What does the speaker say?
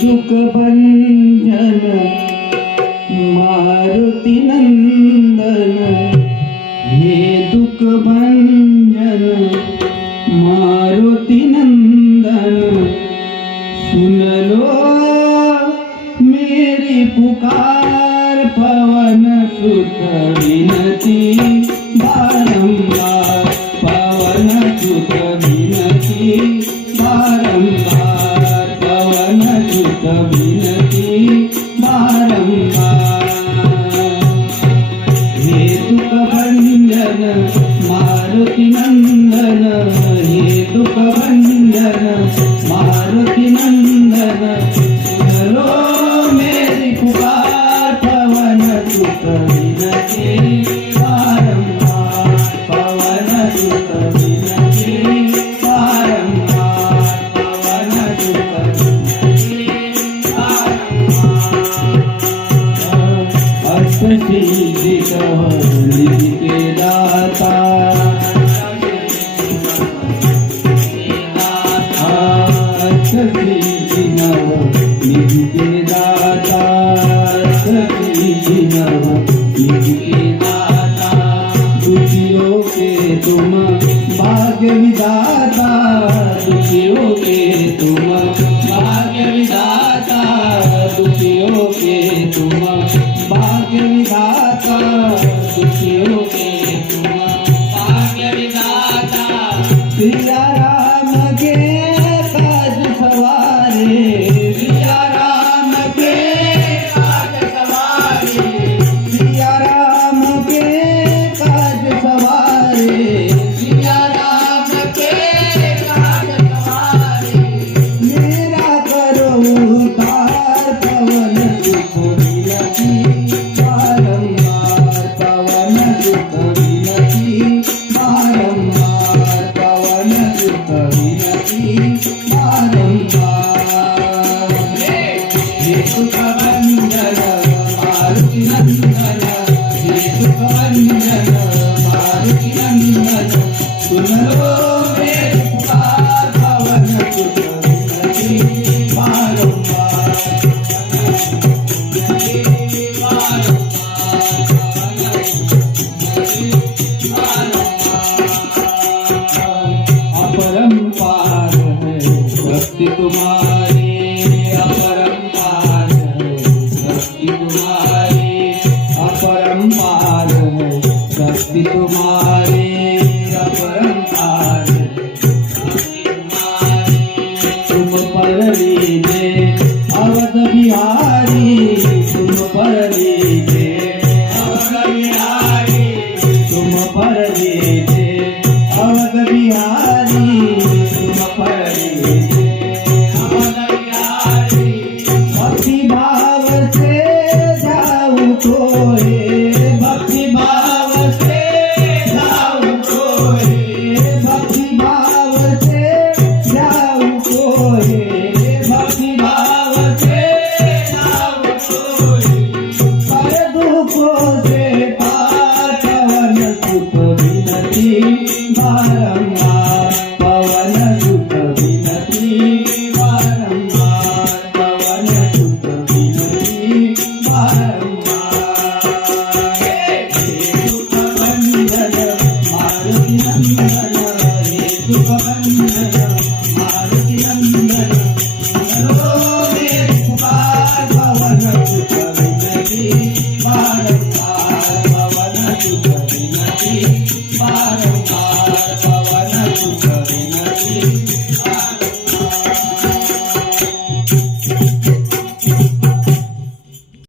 दुख भंजन मारुति नंदन, हे दुख भंजन मारुति नंदन, सुन लो मेरी पुकार, पवन सुत विनती बारंबार, पवन सुत विनती बारंबार, पवन सुत विनती बारंबार। हे दुख भंजन मारुति नंदन, हे दुख भंजन मारुति नंदन, सुन लो मेरी पुकार, पवन सुत विनती बारंबार, पवन सुत विनती बारंबार, पवन सुत विनती बारंबार। अष्टसिद्धि निधि के दाता, अष्टसिद्धि निधि के दाता, अष्टसिद्धि निधि के दाता, दुखियों के तुम भाग्य विधाता, दुखियों के तुम भाग्य विधाता, दुखियों के तुम भाग्य विधाता, दुखियों के तुम भाग्य विधाता। सिया राम के काज सवारे, सिया राम के काज सवारे, सिया राम के काज सवारे, सिया राम के काज सवारे। मेरा करो उद्धार, पवन सुत विनती बारंबार, पवन सुत विनती बारंबार, पवन सुत विनती बारंबार। हे दुख भंजन मारुति नंदन, हे दुख भंजन मारुति नंदन, सुन लो मेरी पुकार, पवन सुत विनती बारंबार, अपरंपार है भक्ति तुम्हारी, अपरंपार है भक्ति तुम्हारी, अपरंपार है भक्ति तुम्हारी, अपरंपार है भक्ति तुम्हारी। तुम पर लीजे अवध बिहारी, तुम पर लीजे अवध बिहारी, तुम पर लीजे अवध बिहारी, तुम पर लीजे अवध बिहारी। भक्ति भाव से जाऊं कोए, भक्ति भाव से जाऊं कोए, भक्ति भाव से जाऊं कोए, भक्ति भाव से जाऊं कोए। कर दुखों से पार, पवन सुत विनती बारंबार, पवन सुत विनती बारंबार, पवन सुत विनती बारंबार। हे दुख भंजन मारुति नंदन, हे दुख भंजन मारुति नंदन, सुन लो मेरी पुकार, पवन सुत विनती बारंबार, पवन सुत विनती